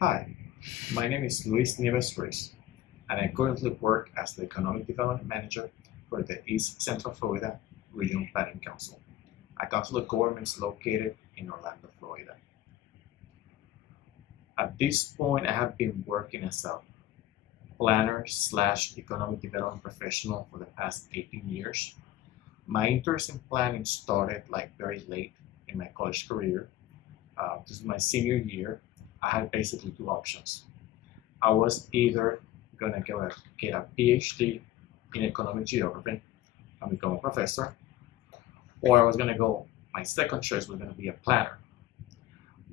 Hi, my name is Luis Nieves-Ruiz, and I currently work as the Economic Development Manager for the East Central Florida Regional Planning Council, a council of governments located in Orlando, Florida. At this point, I have been working as a planner slash economic development professional for the past 18 years. My interest in planning started like very late in my college career. This is my senior year. I had basically two options. I was either gonna get a PhD in economic geography and become a professor, or I was gonna go, my second choice was gonna be a planner.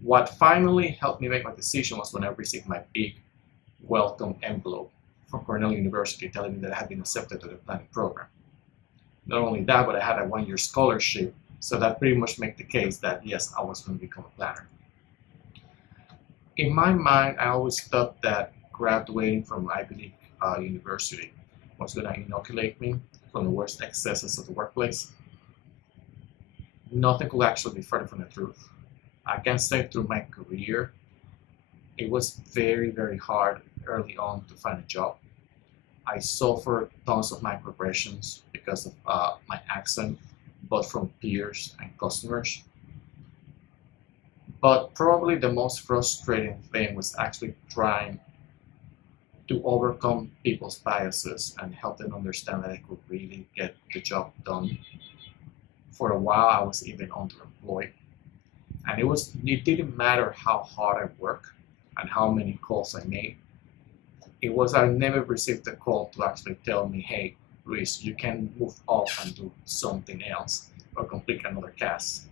What finally helped me make my decision was when I received my big welcome envelope from Cornell University telling me that I had been accepted to the planning program. Not only that, but I had a 1 year scholarship, so that pretty much made the case that yes, I was going to become a planner. In my mind, I always thought that graduating from Ivy League university was going to inoculate me from the worst excesses of the workplace. Nothing could actually be further from the truth. I can say through my career, it was very, very hard early on to find a job. I suffered tons of microaggressions because of my accent, both from peers and customers. But probably the most frustrating thing was actually trying to overcome people's biases and help them understand that I could really get the job done. For a while, I was even underemployed, and it didn't matter how hard I worked and how many calls I made. I never received a call to actually tell me, hey, Luis, you can move off and do something else or complete another task.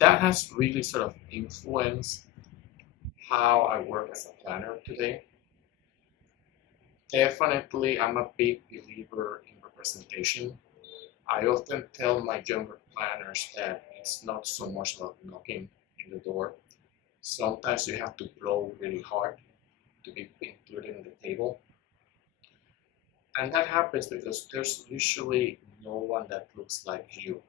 That has really sort of influenced how I work as a planner today. Definitely, I'm a big believer in representation. I often tell my younger planners that it's not so much about knocking in the door. Sometimes you have to blow really hard to be included in the table. And that happens because there's usually no one that looks like you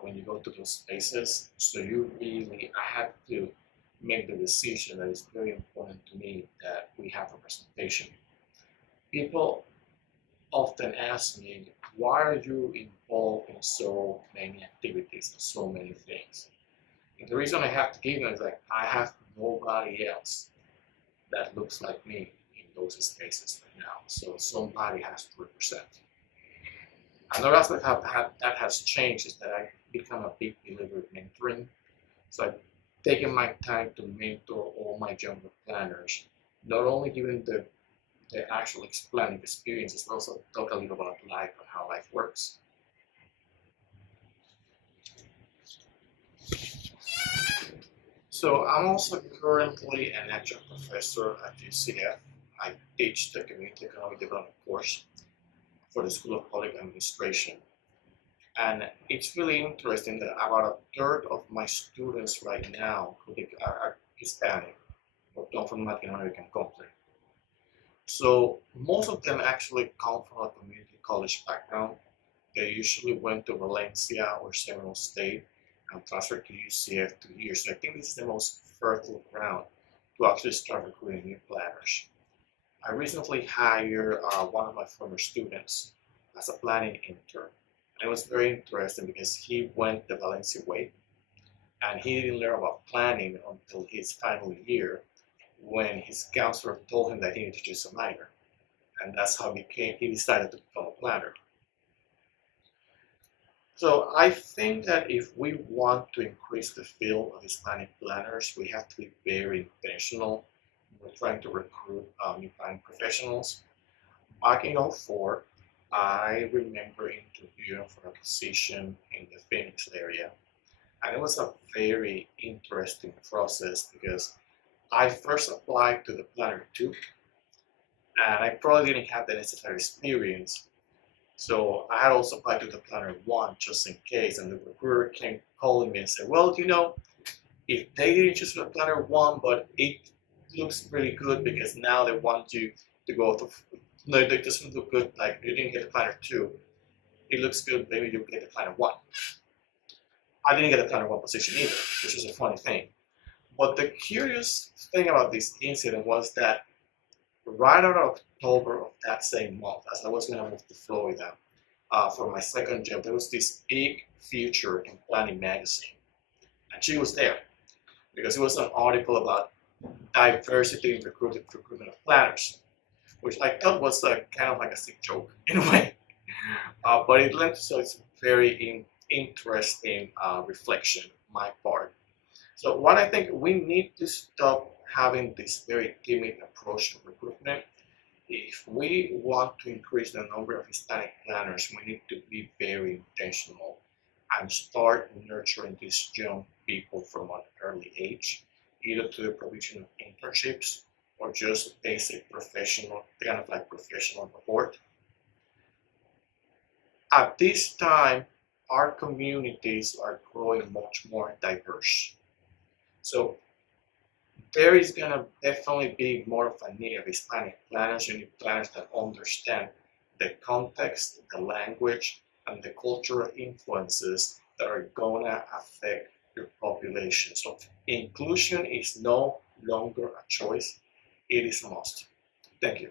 when you go to those spaces. So I have to make the decision that it's very important to me that we have representation. People often ask me, why are you involved in so many activities and so many things? And the reason I have to give them is like, I have nobody else that looks like me in those spaces right now. So somebody has to represent. Another aspect that has changed is that I've become a big believer in mentoring. So I've taken my time to mentor all my younger planners, not only giving the actual planning experiences, but also talk a little about life and how life works. So I'm also currently an adjunct professor at UCF. I teach the Community Economic Development course for the School of Public Administration. And it's really interesting that about a third of my students right now are Hispanic or come from Latin American country. So most of them actually come from a community college background. They usually went to Valencia or Seminole State and transferred to UCF 2 years. So I think this is the most fertile ground to actually start recruiting new planners. I recently hired one of my former students as a planning intern. And it was very interesting because he went the Valencia way and he didn't learn about planning until his final year when his counselor told him that he needed to choose a minor. And that's how he decided to become a planner. So I think that if we want to increase the field of Hispanic planners, we have to be very intentional. We're trying to recruit new planning professionals. Back in '04, I remember interviewing for a position in the Phoenix area. And it was a very interesting process because I first applied to the Planner 2, and I probably didn't have the necessary experience. So I had also applied to the Planner 1 just in case, and the recruiter came calling me and said, well, if they didn't choose the Planner 1, but it looks really good because now they want you to go to, no, it doesn't look good, like you didn't get the Planner 2, it looks good, maybe you get the Planner 1. I didn't get the Planner 1 position either, which is a funny thing. But the curious thing about this incident was that right around October of that same month, as I was going to move to Florida for my second job, there was this big feature in Planning magazine, and she was there because it was an article about diversity in recruitment of planners, which I thought was kind of like a sick joke in a way, but it lent so it's very interesting reflection on my part. So what I think we need to stop having this very timid approach to recruitment. If we want to increase the number of Hispanic planners, we need to be very intentional and start nurturing these young people from an early age, either to the provision of internships or just basic professional, kind of like professional support. At this time, our communities are growing much more diverse. So there is going to definitely be more of a need of Hispanic planners. You need planners that understand the context, the language, and the cultural influences that are going to affect your population. So inclusion is no longer a choice, it is a must. Thank you.